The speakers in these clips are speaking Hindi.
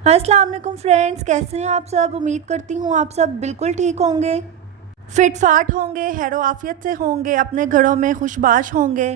अस्सलाम वालेकुम फ्रेंड्स, कैसे हैं आप सब। उम्मीद करती हूँ आप सब बिल्कुल ठीक होंगे, फिट फाट होंगे, हैरो आफियत से होंगे, अपने घरों में खुशबाश होंगे।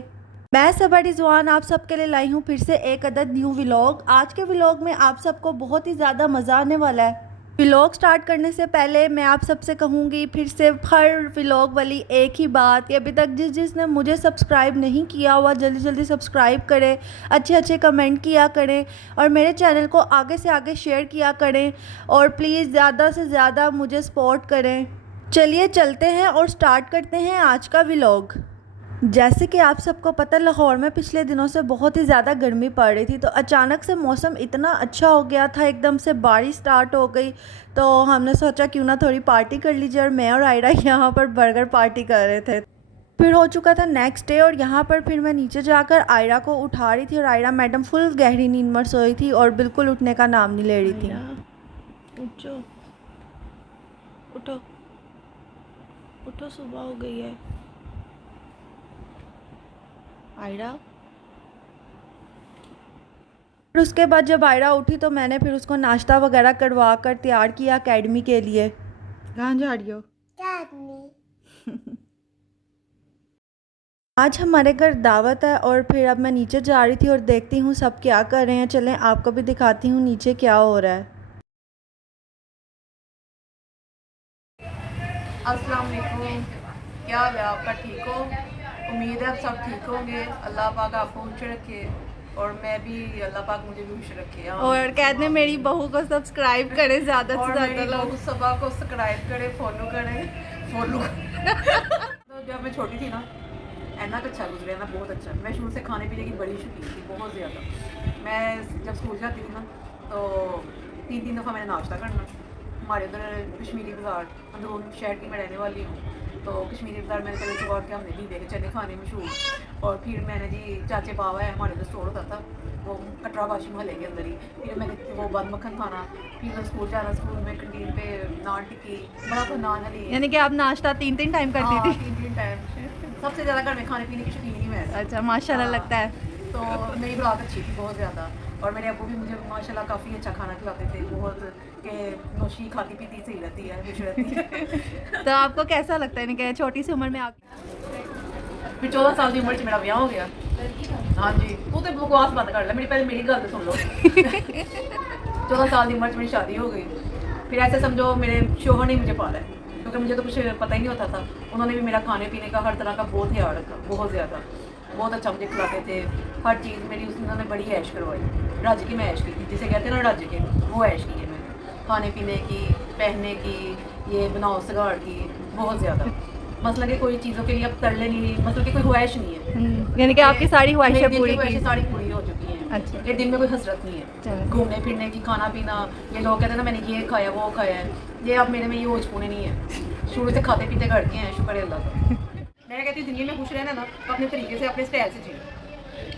मैं सबा रिजवान आप सबके लिए लाई हूँ फिर से एक अदद न्यू व्लॉग। आज के व्लॉग में आप सबको बहुत ही ज़्यादा मज़ा आने वाला है। व्लॉग स्टार्ट करने से पहले मैं आप सबसे कहूँगी फिर से हर व्लॉग वाली एक ही बात कि अभी तक जिसने मुझे सब्सक्राइब नहीं किया हुआ जल्दी जल्दी सब्सक्राइब करें, अच्छे अच्छे कमेंट किया करें और मेरे चैनल को आगे से आगे शेयर किया करें और प्लीज़ ज़्यादा से ज़्यादा मुझे सपोर्ट करें। चलिए चलते हैं और स्टार्ट करते हैं आज का व्लॉग। जैसे कि आप सबको पता, लाहौर में पिछले दिनों से बहुत ही ज़्यादा गर्मी पड़ रही थी, तो अचानक से मौसम इतना अच्छा हो गया था, एकदम से बारिश स्टार्ट हो गई। तो हमने सोचा क्यों ना थोड़ी पार्टी कर लीजिए और मैं और आयरा यहाँ पर बर्गर पार्टी कर रहे थे। फिर हो चुका था नेक्स्ट डे और यहाँ पर फिर मैं नीचे जाकर आयरा को उठा रही थी और आयरा मैडम फुल गहरी नींद में सोई थी और बिल्कुल उठने का नाम नहीं ले रही थी। उठो उठो उठो, सुबह हो गई है आयरा। फिर उसके बाद जब आयरा उठी तो मैंने फिर उसको नाश्ता वगैरह करवा कर तैयार किया अकेडमी के लिए। कहाँ जा रही हो? आज हमारे घर दावत है और फिर अब मैं नीचे जा रही थी और देखती हूँ सब क्या कर रहे हैं। चलें आपको भी दिखाती हूँ नीचे क्या हो रहा है। अस्सलाम वालेकुम, क्या हाल है आपका? ठीक हो? उम्मीद है आप सब ठीक होंगे। अल्लाह पाक आपको खुश रखे और मैं भी, अल्लाह पाक मुझे भी खुश रखे। और कहते हैं मेरी बहू को सब्सक्राइब करें ज़्यादा से ज़्यादा लोग। सबा को सब्सक्राइब करें, फॉलो करें, फॉलो तो जब मैं छोटी थी ना, इतना अच्छा गुजरा ना, बहुत अच्छा। मैं शुरू से खाने पीने की बड़ी शौकीन थी, बहुत ज़्यादा। मैं जब स्कूल जाती थी ना तो 3-3 दफ़ा मैंने नाश्ता करना। हमारे उधर कश्मीरी बाज़ार, अंदरून शहर की मैं रहने वाली हूँ, तो कश्मीरी बाज़ार मैंने पहले सुबह के हमने दी देखे चने खाने मशहूर। और फिर मैंने जी चाचे बाबा है हमारे उधर स्टोर होता था, वो कटरा वाशी महल के अंदर ही। फिर मैंने वो बंद मक्खन खाना, फिर मैं स्कूल जाना, स्कूल में कैंटीन पे नान टिक्की बड़ा तो नान हली। यानी कि आप नाश्ता 3-3 टाइम करती थी? 3-3 टाइम। सबसे ज़्यादा घर में खाने पीने की शौकीन ही मैं। अच्छा, माशाल्लाह लगता है। तो मेरी बात अच्छी थी बहुत ज़्यादा, और मेरे अब्बू भी मुझे माशाल्लाह काफ़ी अच्छा खाना खिलाते थे बहुत, कि नौशी खाती पीती सही रहती है, खुश रहती है। तो आपको कैसा लगता है कि छोटी सी उम्र में आप? फिर 14 साल की उम्र च मेरा ब्याह हो गया। हाँ जी, तू तो बकवास बंद कर ले, मेरी गल तो सुन लो। 14 साल की उम्र च मेरी शादी हो गई। फिर ऐसे समझो मेरे शोहर ने मुझे पाला है, क्योंकि मुझे तो कुछ पता ही नहीं होता था। उन्होंने भी मेरा खाने पीने का हर तरह का बहुत ख्याल रखा, बहुत ज़्यादा, बहुत अच्छा मुझे खिलाते थे। हर चीज़ मेरी उन्होंने बड़ी ऐश करवाई, रज की मैं ऐश की थी, जिसे कहते हैं ना रज के, वो ऐश की है मैंने। खाने पीने की, पहनने की, ये बनाओ सगाड़ की, बहुत ज़्यादा। मतलब कि कोई चीज़ों के लिए अब तरले नहीं, मतलब कि कोई ख्वाहिश नहीं है। यानी कि आपकी सारी ख्वाहिशें पूरी की? सारी पूरी हो चुकी हैं। अच्छा। ये दिन में कोई हसरत नहीं है घूमने फिरने की, खाना पीना। ये लोग कहते हैं ना मैंने ये खाया वो खाया है, ये अब मेरे में ये होश पूरे नहीं है। शुरू से खाते पीते घर के हैं, शुक्र है अल्लाह का। मैं कहती हूँ जिंदगी में खुश रहना ना तो अपने तरीके से, अपने स्टाइल से जियो।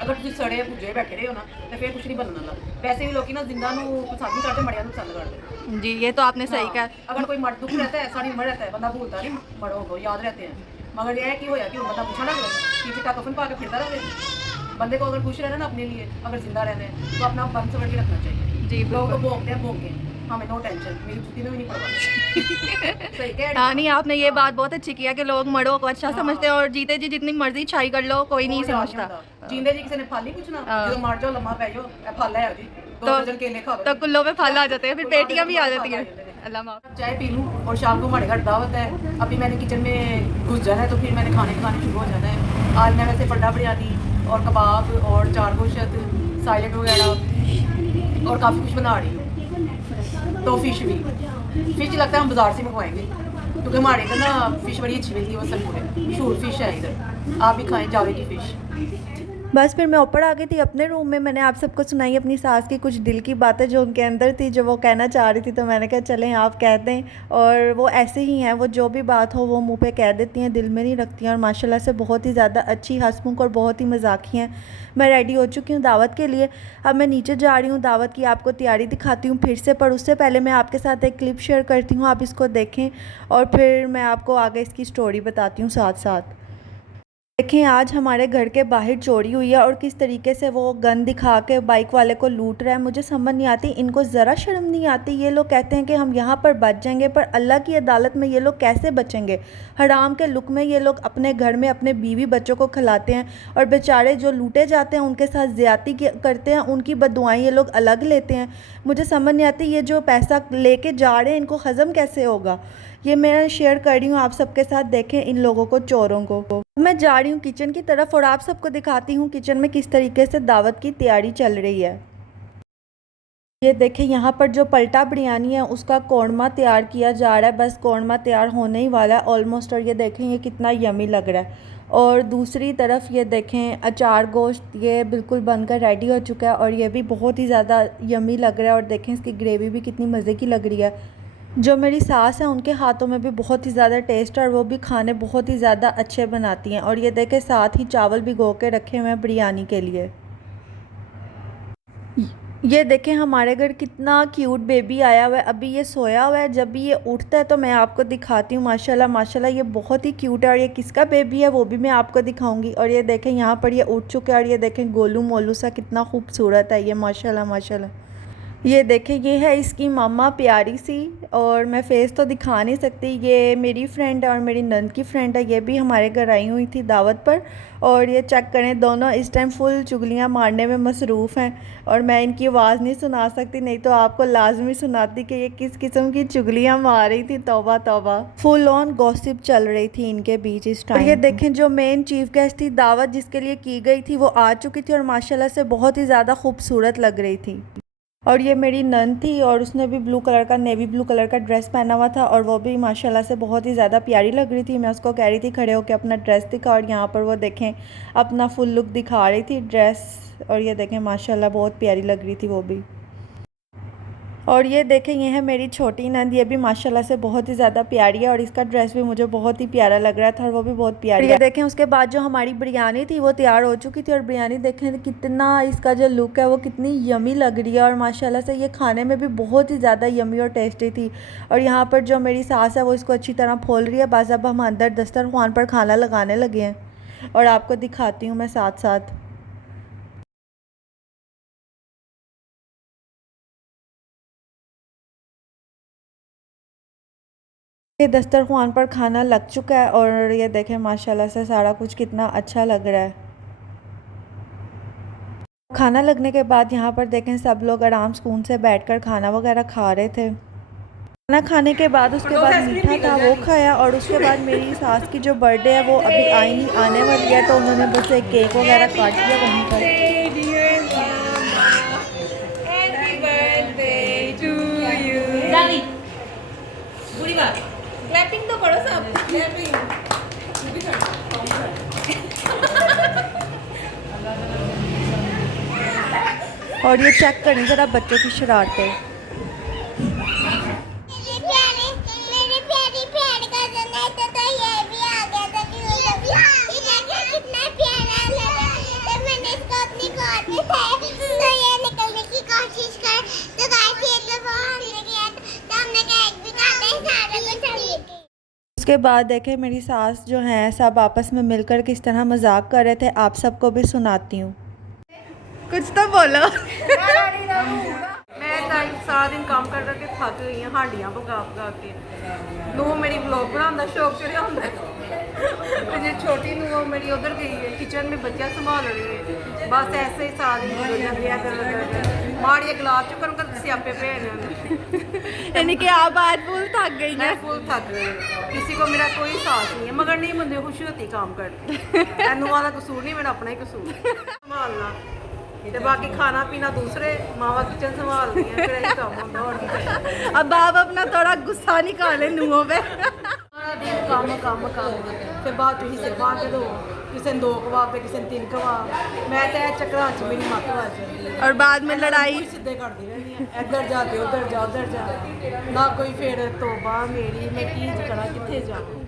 अगर तुम सड़े भुजे बैठे रहे हो ना तो फिर कुछ नहीं बनना। वैसे भी लोग ना जिंदा पसंद नहीं करते, मड़िया पसंद करते। जी, ये तो आपने सही कहा। अगर कोई मर्द दुख रहता है, सारी उम्र रहता है, बंदा भूलता नहीं, मरो को याद रहते हैं। मगर यह कि होया कि बंदा पूछा ना कि चिट्टा कफन पा के फिरता रहे। बंदे को अगर खुश रहना ना अपने लिए, अगर जिंदा रहना है तो अपना बंद समझ के रखना चाहिए। जी, लोग तो भोगते हैं, भोग के हमें नो टेंशन, मेरी जुत्ती में भी नहीं पड़वा। सही कह रही हाँ, नहीं आपने ये बात बहुत अच्छी किया कि लोग मरो को अच्छा समझते हैं और जीते जी जितनी मर्जी छाई कर लो कोई नहीं समझता। जींदे जी किसी ने फल नहीं पूछना, जो मर जाओ लम्मा पै जाओ फल है जी, 2 दर्जन केले खा लो तो कुल्लों पे फल आ जाते हैं, फिर पेटियां भी आ जाती हैं। अल्लाह माफ। चाय पी लूँ और शाम को हमारे घर दावत है। अभी मैंने किचन में घुस जाना है तो फिर मैंने खाने शुरू हो जाना है। आज मैं वैसे पड्डा बिरयानी और कबाब और चार गोश्त, साइलेंट वगैरह और काफ़ी कुछ बना रही हूँ। तो फिश लगता है हम बाज़ार से मंगवाएंगे, क्योंकि हमारे इधर ना फ़िश बड़ी अच्छी मिलती है, वो सनपुरे मशहूर फ़िश है इधर। आप भी खाएँ जावे की फ़िश। बस फिर मैं ऊपर आ गई थी अपने रूम में। मैंने आप सबको सुनाई अपनी सास की कुछ दिल की बातें जो उनके अंदर थी, जो वो कहना चाह रही थी। तो मैंने कहा चलें आप कह दें, और वो ऐसे ही हैं, वो जो भी बात हो वो मुंह पे कह देती हैं, दिल में नहीं रखती हैं, और माशाल्लाह से बहुत ही ज़्यादा अच्छी हंसमुख और बहुत ही मजाकी हैं। मैं रेडी हो चुकी हूँ दावत के लिए, अब मैं नीचे जा रही हूँ। दावत की आपको तैयारी दिखाती हूँ फिर से, पर उससे पहले मैं आपके साथ एक क्लिप शेयर करती हूँ, आप इसको देखें और फिर मैं आपको आगे इसकी स्टोरी बताती हूँ साथ साथ। देखें आज हमारे घर के बाहर चोरी हुई है और किस तरीके से वो गन दिखा के बाइक वाले को लूट रहा है। मुझे समझ नहीं आती, इनको ज़रा शर्म नहीं आती। ये लोग कहते हैं कि हम यहाँ पर बच जाएंगे, पर अल्लाह की अदालत में ये लोग कैसे बचेंगे। हराम के लुक में ये लोग अपने घर में अपने बीवी बच्चों को खिलाते हैं और बेचारे जो लूटे जाते हैं उनके साथ ज़्यादती करते हैं, उनकी बददुआएं ये लोग अलग लेते हैं। मुझे समझ नहीं आती ये जो पैसा लेके जा रहे हैं इनको हज़म कैसे होगा। ये मैं शेयर कर रही हूँ आप सबके साथ, देखें इन लोगों को, चोरों को। मैं जा रही हूँ किचन की तरफ और आप सबको दिखाती हूँ किचन में किस तरीके से दावत की तैयारी चल रही है। ये देखें यहाँ पर जो पलटा बिरयानी है उसका कौरमा तैयार किया जा रहा है। बस कौरमा तैयार होने ही वाला है ऑलमोस्ट। और ये देखें ये कितना यमी लग रहा है। और दूसरी तरफ ये देखें अचार गोश्त ये बिल्कुल बनकर रेडी हो चुका है और ये भी बहुत ही ज़्यादा यमी लग रहा है। और देखें इसकी ग्रेवी भी कितनी मज़े की लग रही है। जो मेरी सास है उनके हाथों में भी बहुत ही ज़्यादा टेस्ट है और वो भी खाने बहुत ही ज़्यादा अच्छे बनाती हैं। और ये देखें साथ ही चावल भिगो के रखे हुए हैं बिरयानी के लिए। ये देखें हमारे घर कितना क्यूट बेबी आया हुआ है। अभी ये सोया हुआ है, जब भी ये उठता है तो मैं आपको दिखाती हूँ। माशाल्लाह माशाल्लाह ये बहुत ही क्यूट है। और ये किसका बेबी है वो भी मैं आपको दिखाऊंगी। और ये देखें यहाँ पर ये उठ चुका है और ये देखें गोलू मोलू सा कितना खूबसूरत है ये, माशाल्लाह माशाल्लाह। ये देखें ये है इसकी मम्मा प्यारी सी। और मैं फ़ेस तो दिखा नहीं सकती। ये मेरी फ्रेंड है और मेरी नंद की फ्रेंड है, ये भी हमारे घर आई हुई थी दावत पर। और ये चेक करें दोनों इस टाइम फुल चुगलियाँ मारने में मसरूफ़ हैं। और मैं इनकी आवाज़ नहीं सुना सकती, नहीं तो आपको लाजमी सुनाती कि ये किस किस्म की चुगलियाँ मार रही थी। तौबा तौबा, फुल ऑन गॉसिप चल रही थी इनके बीच इस टाइम। ये देखें जो मेन चीफ गेस्ट थी दावत जिसके लिए की गई थी वो आ चुकी थी और माशाल्लाह से बहुत ही ज़्यादा खूबसूरत लग रही थी। और ये मेरी नंद थी और उसने भी ब्लू कलर का, नेवी ब्लू कलर का ड्रेस पहना हुआ था और वो भी माशाल्लाह से बहुत ही ज़्यादा प्यारी लग रही थी। मैं उसको कह रही थी खड़े होकर अपना ड्रेस दिखा और यहाँ पर वो देखें अपना फुल लुक दिखा रही थी ड्रेस। और ये देखें माशाल्लाह बहुत प्यारी लग रही थी वो भी। और ये देखें ये है मेरी छोटी नंद, ये भी माशाल्लाह से बहुत ही ज़्यादा प्यारी है और इसका ड्रेस भी मुझे बहुत ही प्यारा लग रहा था और वो भी बहुत प्यारी है। ये देखें उसके बाद जो हमारी बिरयानी थी वो तैयार हो चुकी थी और बिरयानी देखें कितना इसका जो लुक है वो कितनी यमी लग रही है और माशाल्लाह से ये खाने में भी बहुत ही ज़्यादा यमी और टेस्टी थी। और यहाँ पर जो मेरी सास है वो इसको अच्छी तरह फोल रही है। बस अब हम अंदर दस्तरखान पर खाना लगाने लगे हैं और आपको दिखाती हूँ मैं साथ साथ। ये दस्तरखान पर खाना लग चुका है और ये देखें माशाल्लाह से सारा कुछ कितना अच्छा लग रहा है। खाना लगने के बाद यहाँ पर देखें सब लोग आराम सुकून से बैठकर खाना वगैरह खा रहे थे। खाना खाने के बाद उसके बाद मीठा था वो खाया और उसके बाद मेरी सास की जो बर्थडे है वो अभी आने वाली है तो उन्होंने बस एक केक वगैरह काट दिया वहीं पर। क्लैपिंग तो करो सब, क्लैपिंग। और ये चेक करें ज़रा बच्चों की शरारतें। मेरी प्यारी प्यारी कज़न है तो ये भी आ गया था कि ये देखो कितना प्यारा लग रहा है। तो मैंने इसको अपनी गोद में उठाया तो ये निकलने की कोशिश कर तो गाइस ये तो वो हमने किया तो हमने केक भी काटा है सारा कुछ हम लेके। उसके बाद देखें मेरी सास जो हैं सब आपस में मिलकर किस तरह मजाक कर रहे थे, आप सबको भी सुनाती हूँ। कुछ तो बोलो। मैं सारा दिन काम कर करके थक गई हाँ, हांडियां पका पका के। नूह मेरी ब्लॉग बनाने का शौक चढ़िया होंदा है। जो छोटी नूह मेरी उधर गई है किचन में बच्चा संभाल रही है। बस ऐसे ही सारा दिन निकल जाती है। माड़िया गिलास चुकन कर स्यापे भेजने। यानी कि आप आज फुल थक गई मैं फुल थक गई, किसी को मेरा कोई साथ नहीं है मगर नहीं बंदे खुशी होती काम करते। नूह का कसूर नहीं, मेरा अपना ही कसूर संभालना। ते बाकी खाना पीना दूसरे, मावा किचन संभालती हैं, फिर यही काम होता है और की करें। अब आप अपना थोड़ा गुस्सा निकाले नुओं पे। सारा दिन काम काम काम, फिर बाद तुम हिस्से पा के दो, किसी ने 2 कबाब ते किसी ने 3 कबाब। मैं तो चक्कर च मेरी मत आ जाती है और बाद में लड़ाई सीधे करती रहती है, इधर जाते उधर जा उधर जा, ना कोई फिर तौबा मेरी, मैं की करा कितने जाऊँ।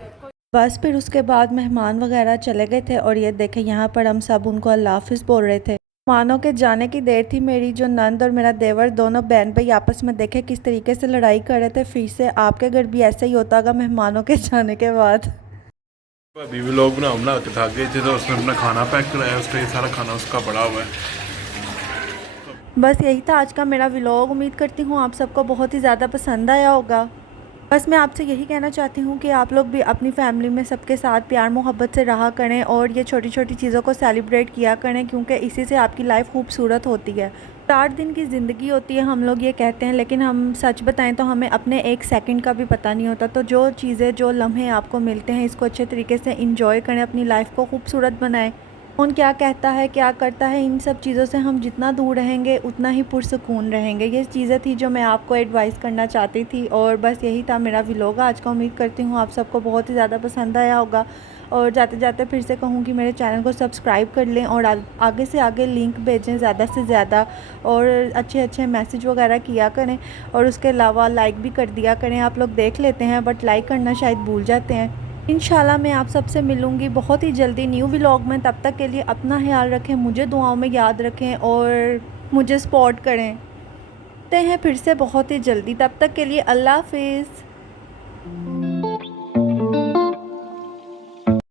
बस फिर उसके बाद मेहमान वगैरह चले गए थे और ये देखें यहाँ पर हम सब उनको अल्लाह हाफिज़ बोल रहे थे। मेहमानों के जाने की देर थी। मेरी जो नंद और मेरा देवर दोनों बहन भाई आपस में देखे किस तरीके से लड़ाई कर रहे थे। फिर से आपके घर भी ऐसा ही होता होगा मेहमानों के जाने के बाद। अभी भी लोग बना के थक गए थे तो उसने अपना खाना पैक कराया, उसका ये सारा खाना उसका पड़ा हुआ है। बस यही था आज का मेरा व्लॉग। उम्मीद करती हूँ आप सबको बहुत ही ज़्यादा पसंद आया होगा। बस मैं आपसे यही कहना चाहती हूँ कि आप लोग भी अपनी फैमिली में सबके साथ प्यार मोहब्बत से रहा करें और ये छोटी छोटी चीज़ों को सेलिब्रेट किया करें, क्योंकि इसी से आपकी लाइफ खूबसूरत होती है। 4 दिन की ज़िंदगी होती है, हम लोग ये कहते हैं, लेकिन हम सच बताएं तो हमें अपने 1 सेकंड का भी पता नहीं होता। तो जो चीज़ें, जो लम्हे आपको मिलते हैं, इसको अच्छे तरीके से इंजॉय करें, अपनी लाइफ को खूबसूरत बनाएं। कौन क्या कहता है, क्या करता है, इन सब चीज़ों से हम जितना दूर रहेंगे उतना ही पुरसुकून रहेंगे। ये चीज़ें थी जो मैं आपको एडवाइस करना चाहती थी और बस यही था मेरा व्लॉग आज का। उम्मीद करती हूँ आप सबको बहुत ही ज़्यादा पसंद आया होगा। और जाते जाते फिर से कहूँगी मेरे चैनल को सब्सक्राइब कर लें और आगे से आगे लिंक भेजें ज़्यादा से ज़्यादा और अच्छे अच्छे मैसेज वगैरह किया करें। और उसके अलावा लाइक भी कर दिया करें। आप लोग देख लेते हैं बट लाइक करना शायद भूल जाते हैं। इंशाल्लाह मैं आप सबसे मिलूँगी बहुत ही जल्दी न्यू व्लॉग में। तब तक के लिए अपना ख्याल रखें, मुझे दुआओं में याद रखें और मुझे सपोर्ट करें। मिलते हैं फिर से बहुत ही जल्दी, तब तक के लिए अल्लाह हाफिज़।